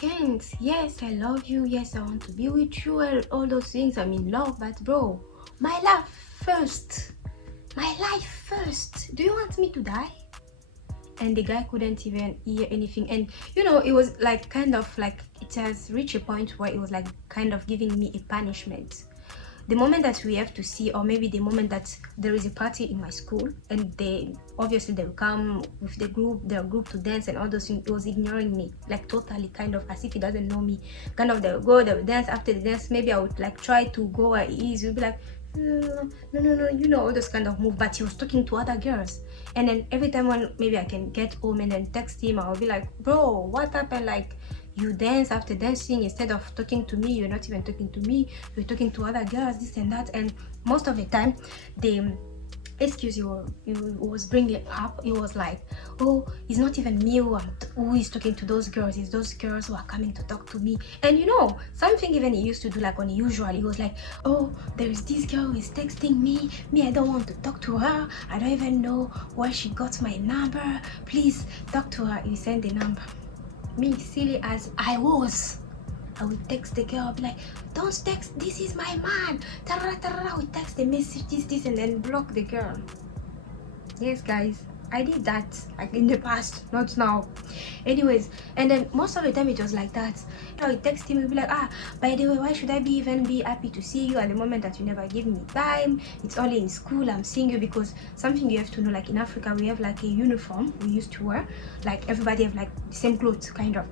can't. Yes, I love you. Yes, I want to be with you. All those things. I'm in love, but bro, my life first. My life first. Do you want me to die? And the guy couldn't even hear anything. And you know, it was like kind of like it has reached a point where it was like kind of giving me a punishment. The moment that we have to see, or maybe the moment that there is a party in my school and they obviously they'll come with their group to dance and all those things, it was ignoring me like totally, kind of as if he doesn't know me. Kind of they'll dance. After the dance, maybe I would like try to go where he is. He'll be like, no, you know, all those kind of move. But he was talking to other girls. And then every time when maybe I can get home and then text him, I'll be like, bro, what happened? Like, you dance after dancing, instead of talking to me, you're not even talking to me, you're talking to other girls, this and that. And most of the time the excuse you was bringing up, it was like, oh, it's not even me who is talking to those girls, it's those girls who are coming to talk to me. And you know, something even he used to do like unusual, he was like, oh, there is this girl who is texting me, I don't want to talk to her, I don't even know where she got my number, please talk to her. He sent the number. Me, silly as I was, I would text the girl, I'll be like, don't text, this is my man, I would text the message, this, and then block the girl. Yes guys, I did that like in the past, not now. Anyways, and then most of the time it was like that. I would text him, he'd be like, by the way, why should I even be happy to see you at the moment that you never give me time? It's only in school I'm seeing you. Because something you have to know, like in Africa we have like a uniform we used to wear, like everybody have like the same clothes kind of.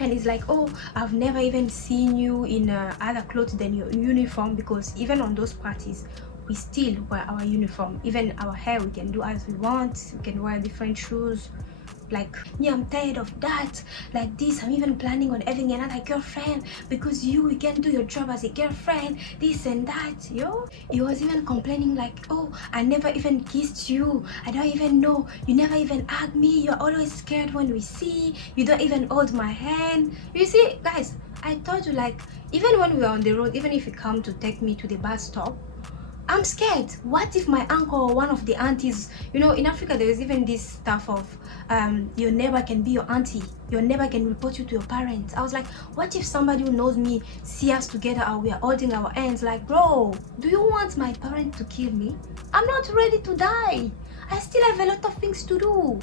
And it's like, oh, I've never even seen you in other clothes than your uniform, because even on those parties we still wear our uniform. Even our hair we can do as we want, we can wear different shoes. Like me, I'm tired of that. Like this, I'm even planning on having another girlfriend because you can't do your job as a girlfriend, this and that. Yo, he was even complaining like, oh, I never even kissed you, I don't even know, you never even hug me, you're always scared when we see, you don't even hold my hand. You see guys, I told you, like even when we are on the road, even if you come to take me to the bus stop, I'm scared. What if my uncle or one of the aunties, you know, in Africa there is even this stuff of your neighbor can be your auntie, your neighbor can report you to your parents. I was like, what if somebody who knows me see us together and we are holding our hands? Like, bro, do you want my parent to kill me? I'm not ready to die, I still have a lot of things to do.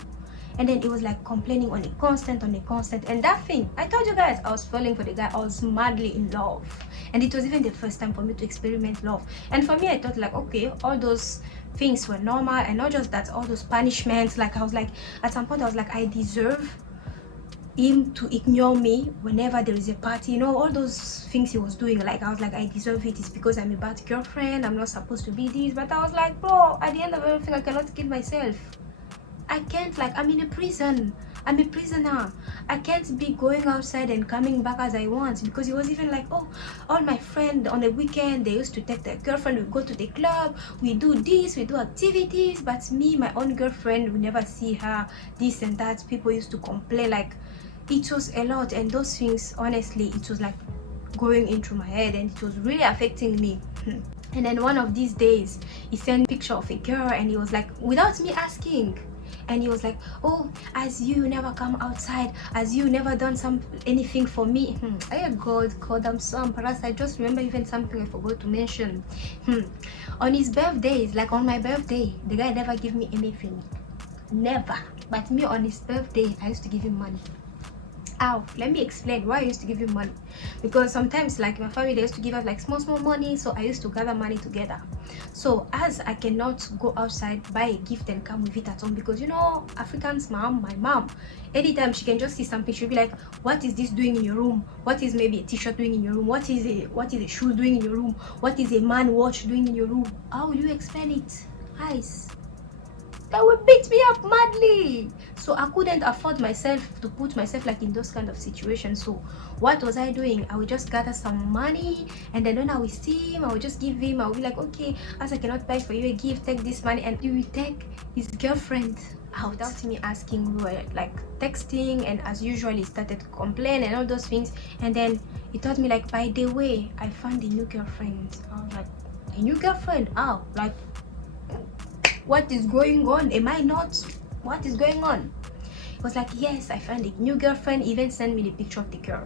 And then it was like complaining on a constant. And that thing, I told you guys, I was falling for the guy, I was madly in love. And it was even the first time for me to experiment love. And for me, I thought like, okay, all those things were normal, and not just that, all those punishments. Like I was like, at some point I was like, I deserve him to ignore me whenever there is a party, you know, all those things he was doing. Like I was like, I deserve it, it's because I'm a bad girlfriend, I'm not supposed to be this. But I was like, bro, at the end of everything, I cannot kill myself. I can't, like, I'm in a prison, I'm a prisoner. I can't be going outside and coming back as I want. Because it was even like, oh, all my friends on the weekend, they used to take their girlfriend, we go to the club, we do this, we do activities. But me, my own girlfriend, we never see her, this and that. People used to complain, like it was a lot. And those things, honestly, it was like going into my head, and it was really affecting me. And then one of these days he sent a picture of a girl, and he was like, without me asking, and he was like, oh, as you never come outside, as you never done anything for me. I God, I'm so embarrassed. I just remember even something I forgot to mention. On his birthdays, like on my birthday, the guy never give me anything, never. But me, on his birthday, I used to give him money. Let me explain why I used to give him money. Because sometimes, like my family, they used to give us like small money, so I used to gather money together. So as I cannot go outside, buy a gift and come with it at home, because you know, Africans, my mom, anytime she can just see something, she'll be like, what is this doing in your room? What is maybe a t-shirt doing in your room? What is a shoe doing in your room? What is a man watch doing in your room? How will you explain it, guys? They would beat me up madly. So I couldn't afford myself to put myself like in those kind of situations. So what was I doing? I would just gather some money, and then when I will see him, I would just give him. I would be like, okay, as I cannot buy for you a gift, take this money. And he will take his girlfriend out without me asking. We were like texting, and as usual he started to complain and all those things. And then he told me like, by the way, I found a new girlfriend. I was like, a new girlfriend? How? Like, what is going on? Am I not? What is going on? It Was like, yes, I found a new girlfriend. Even sent me the picture of the girl.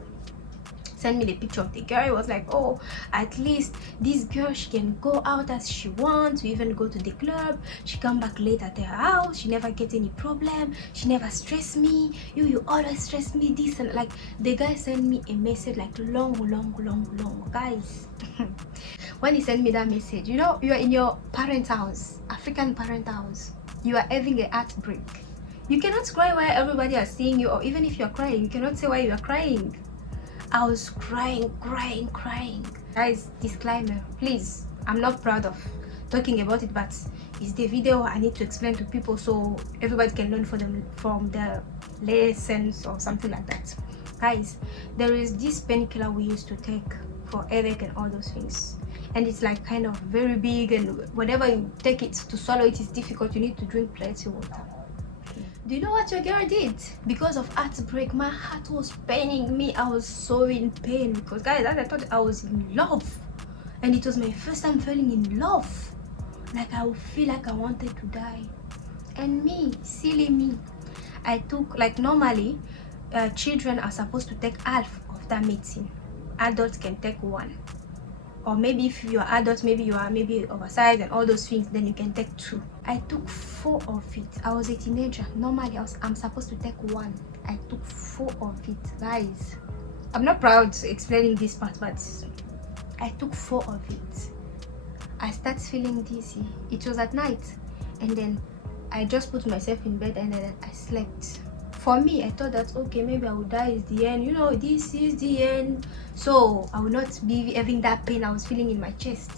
Send me the picture of the girl. It was like, oh, at least this girl, she can go out as she wants. We even go to the club. She come back late at her house. She never get any problem. She never stress me. You always stress me, this. And like, the guy sent me a message like long guys. When he sent me that message, you know, you are in your parents' house, African parent house. You are having a heartbreak. You cannot cry while everybody are seeing you, or even if you are crying, you cannot say why you are crying. I was crying. Guys, disclaimer, please, I'm not proud of talking about it, but it's the video I need to explain to people so everybody can learn from the lessons or something like that. Guys, there is this painkiller we used to take for headache and all those things, and it's like kind of very big, and whenever you take it to swallow it is difficult. You need to drink plenty of water. Do you know what your girl did? Because of heartbreak, my heart was paining me. I was so in pain because, guys, I thought I was in love, and it was my first time falling in love. Like, I would feel like I wanted to die. And me, silly me, I took, like, normally children are supposed to take half of that medicine. Adults can take one, or maybe if you are adult, maybe you are oversized and all those things, then you can take 2. I took 4 of it. I was a teenager. Normally I'm supposed to take 1. I took 4 of it, guys. I'm not proud explaining this part, but I took 4 of it. I started feeling dizzy. It was at night, and then I just put myself in bed and then I slept. For me, I thought that, okay, maybe I will die, is the end, you know, this is the end, so I will not be having that pain I was feeling in my chest.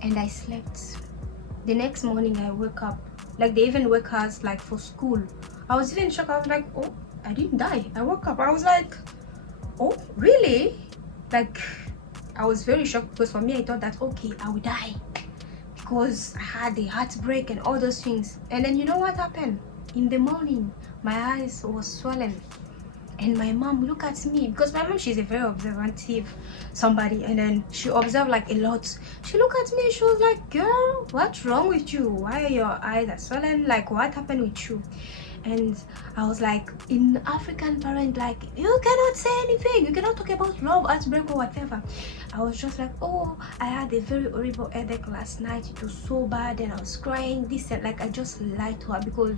And I slept. The next morning I woke up, like they even wake us like for school. I was even shocked. I was like, oh, I didn't die. I woke up. I was like, oh, really? Like, I was very shocked because for me I thought that, okay, I will die because I had a heartbreak and all those things. And then you know what happened? In the morning, my eyes was swollen, and my mom looked at me, because my mom, she's a very observative somebody, and then she observed like a lot. She looked at me, she was like, girl, what's wrong with you? Why are your eyes are swollen? Like, what happened with you? And I was like, in African parent, like, you cannot say anything, you cannot talk about love, heartbreak or whatever. I was just like, oh, I had a very horrible headache last night, it was so bad, and I was crying, this, and like, I just lied to her, because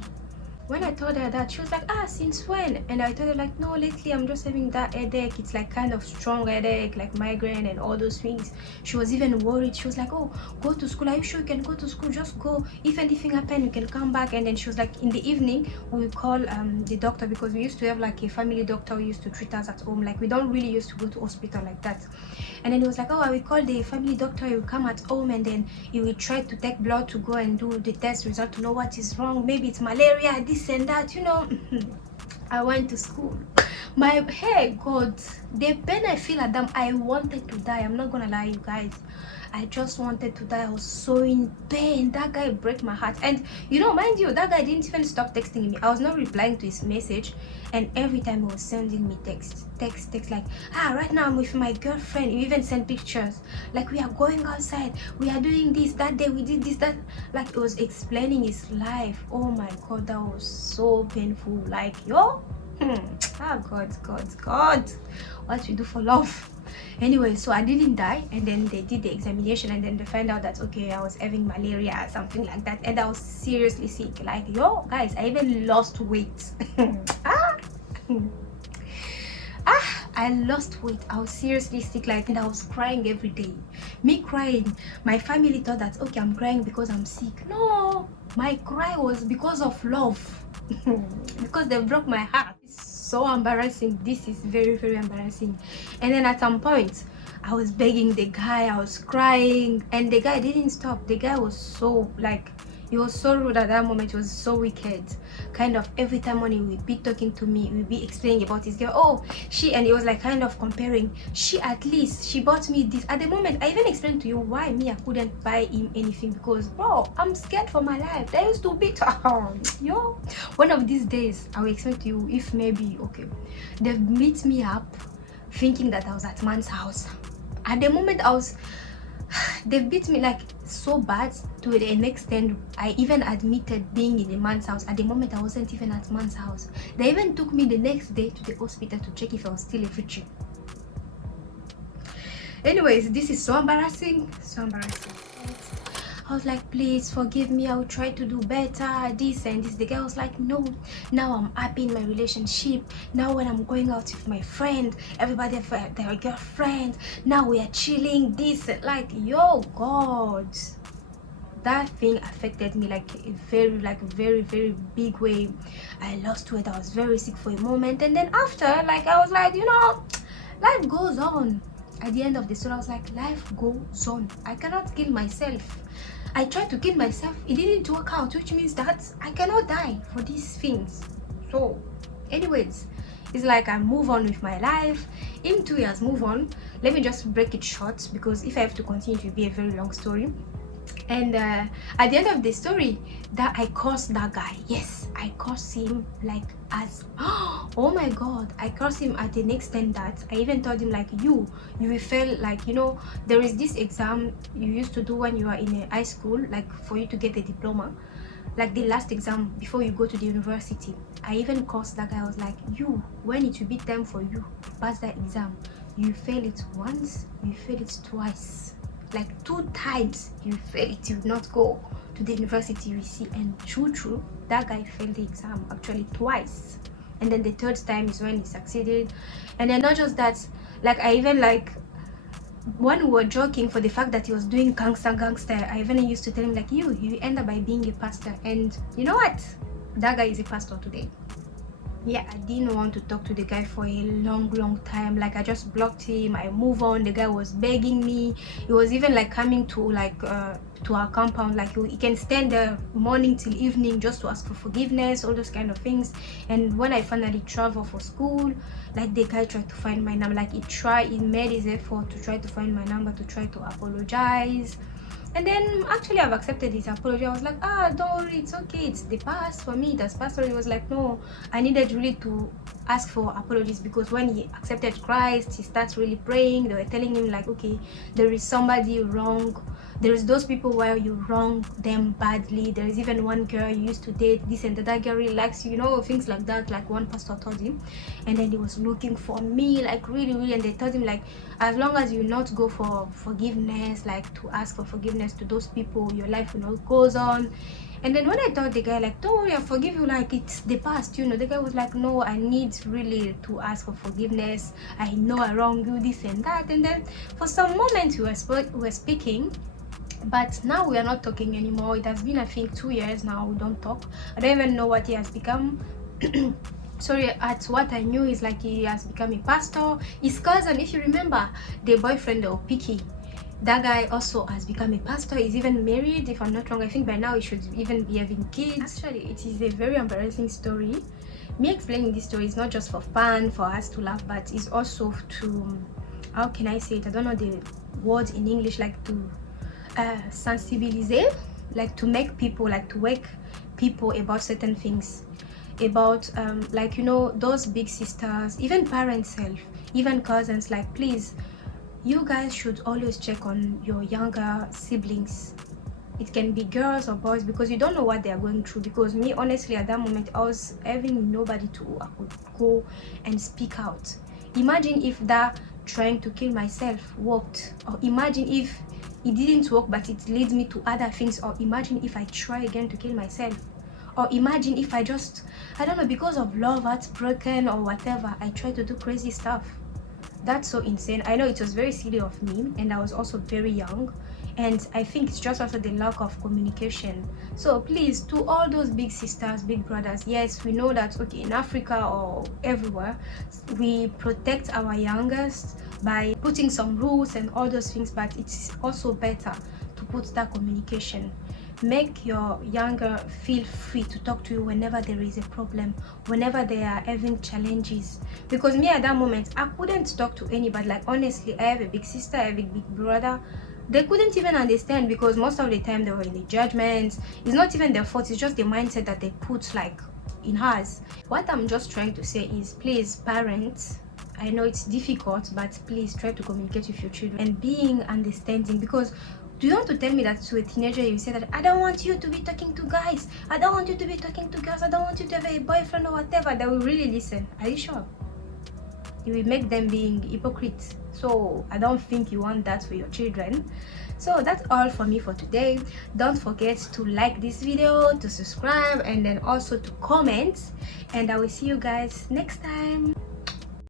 when I told her that, she was like, ah, since when? And I told her like, no, lately I'm just having that headache. It's like kind of strong headache, like migraine and all those things. She was even worried. She was like, oh, go to school. Are you sure you can go to school? Just go. If anything happens, you can come back. And then she was like, in the evening, we call the doctor, because we used to have like a family doctor who used to treat us at home. Like, we don't really used to go to hospital like that. And then he was like, oh, I will call the family doctor. He will come at home, and then he will try to take blood to go and do the test result to know what is wrong. Maybe it's malaria, this and that, you know. I went to school. My hair, God, the pain I feel at them, I wanted to die. I'm not gonna lie, you guys. I just wanted to die. I was so in pain. That guy broke my heart. And you know, mind you, that guy didn't even stop texting me. I was not replying to his message, and every time he was sending me text, like, ah, right now I'm with my girlfriend. He even sent pictures like, we are going outside, we are doing this, that day we did this, that. Like, it was explaining his life. Oh my God, that was so painful. Like, yo, ah, God, what we do for love. Anyway, so I didn't die, and then they did the examination, and then they found out that, okay, I was having malaria or something like that, and I was seriously sick. Like, yo, guys, I even lost weight. I lost weight. I was seriously sick, like, and I was crying every day. Me crying, my family thought that, okay, I'm crying because I'm sick. No, my cry was because of love. Because they broke my heart. So embarrassing. This is very, very embarrassing. And then at some point I was begging the guy, I was crying, and the guy didn't stop. The guy was so, like, he was so rude at that moment. He was so wicked. Kind of every time when he would be talking to me, he would be explaining about his girl. Oh, and he was like kind of comparing, at least she bought me this. At the moment, I even explained to you why me, I couldn't buy him anything, because, bro, I'm scared for my life. That used to be yo, one of these days I will explain to you, if maybe, okay, they meet me up thinking that I was at man's house. At the moment, I was They beat me like so bad to an extent I even admitted being in a man's house. At the moment, I wasn't even at man's house. They even took me the next day to the hospital to check if I was still a virgin. Anyways, this is so embarrassing, so embarrassing. I was like, please forgive me, I'll try to do better, this and this. The guy was like, no, now I'm happy in my relationship. Now when I'm going out with my friend, everybody have their girlfriend. Now we are chilling, this, like, yo, God. That thing affected me like a very big way. I lost weight, I was very sick for a moment, and then after, like, I was like, you know, life goes on. At the end of the story, I was like, life goes on. I cannot kill myself. I tried to kill myself, it didn't work out, which means that I cannot die for these things. So anyways, it's like I move on with my life. In 2 years, move on. Let me just break it short, because if I have to continue, it will be a very long story. And at the end of the story, that I cursed that guy. Yes, I cursed him like as oh my God, I cursed him at an extent that I even told him like, you will fail, like, you know, there is this exam you used to do when you are in a high school, like for you to get a diploma, like the last exam before you go to the university. I even cursed that guy. I was like, you, when it will be time for you to pass that exam, you fail it once, you fail it twice, like 2 times you fail it, you will not go to the university, you see. And true, that guy failed the exam actually twice, and then the 3rd time is when he succeeded. And then not just that, like, I even, like, when we were joking for the fact that he was doing gangster, I even used to tell him like, you end up by being a pastor. And you know what, that guy is a pastor today. Yeah, I didn't want to talk to the guy for a long time. Like, I just blocked him, I move on. The guy was begging me. He was even like coming to like to our compound, like he can stand there morning till evening just to ask for forgiveness, all those kind of things. And when I finally travel for school, like, the guy tried to find my number, like he made his effort to try to find my number, to try to apologize. And then actually I've accepted his apology. I was like, don't worry, it's okay, it's the past. For me, it has passed. He was like, no, I needed really to ask for apologies, because when he accepted Christ, he starts really praying. They were telling him like, okay, there is somebody wrong, there is those people where you wrong them badly, there is even one girl you used to date, this and that girl really likes you, you know, things like that, like one pastor told him. And then he was looking for me, like really, and they told him like, as long as you not go for forgiveness, like to ask for forgiveness to those people, your life will not goes on. And then when I told the guy like, don't worry, I forgive you, like it's the past, you know, the guy was like, no, I need really to ask for forgiveness, I know I wronged you, this and that. And then for some moments we were speaking, but now we are not talking anymore. It has been, I think, 2 years now we don't talk. I don't even know what he has become. Sorry, at what I knew is like he has become a pastor. His cousin, if you remember, the boyfriend of Picky, that guy also has become a pastor. He's even married, if I'm not wrong. I think by now he should even be having kids. Actually, it is a very embarrassing story. Me explaining this story is not just for fun, for us to laugh, but it's also to, how can I say it, I don't know the word in English, like to sensibilize, like to make people, like to wake people about certain things, about like, you know, those big sisters, even parents self, even cousins, like, please, you guys should always check on your younger siblings. It can be girls or boys, because you don't know what they are going through. Because me, honestly, at that moment, I was having nobody to I could go and speak out. Imagine if that trying to kill myself worked, or imagine if it didn't work but it leads me to other things, or imagine if I try again to kill myself, or imagine if I just, I don't know, because of love, heartbroken or whatever, I try to do crazy stuff. That's so insane. I know it was very silly of me, and I was also very young, and I think it's just also the lack of communication. So please, to all those big sisters, big brothers, yes, we know that, okay, in Africa or everywhere, we protect our youngest by putting some rules and all those things, but it's also better to put that communication. Make your younger feel free to talk to you whenever there is a problem, whenever they are having challenges. Because me, at that moment, I couldn't talk to anybody. Like, honestly, I have a big sister, I have a big brother. They couldn't even understand, because most of the time they were in the judgments. It's not even their fault, it's just the mindset that they put like in us. What I'm just trying to say is, please, parents, I know it's difficult, but please try to communicate with your children and being understanding. Because do you want to tell me that to a teenager you say that I don't want you to be talking to guys, I don't want you to be talking to girls, I don't want you to have a boyfriend or whatever? They will really listen. Are you sure? You will make them being hypocrites. So I don't think you want that for your children. So that's all for me for today. Don't forget to like this video, to subscribe, and then also to comment, and I will see you guys next time.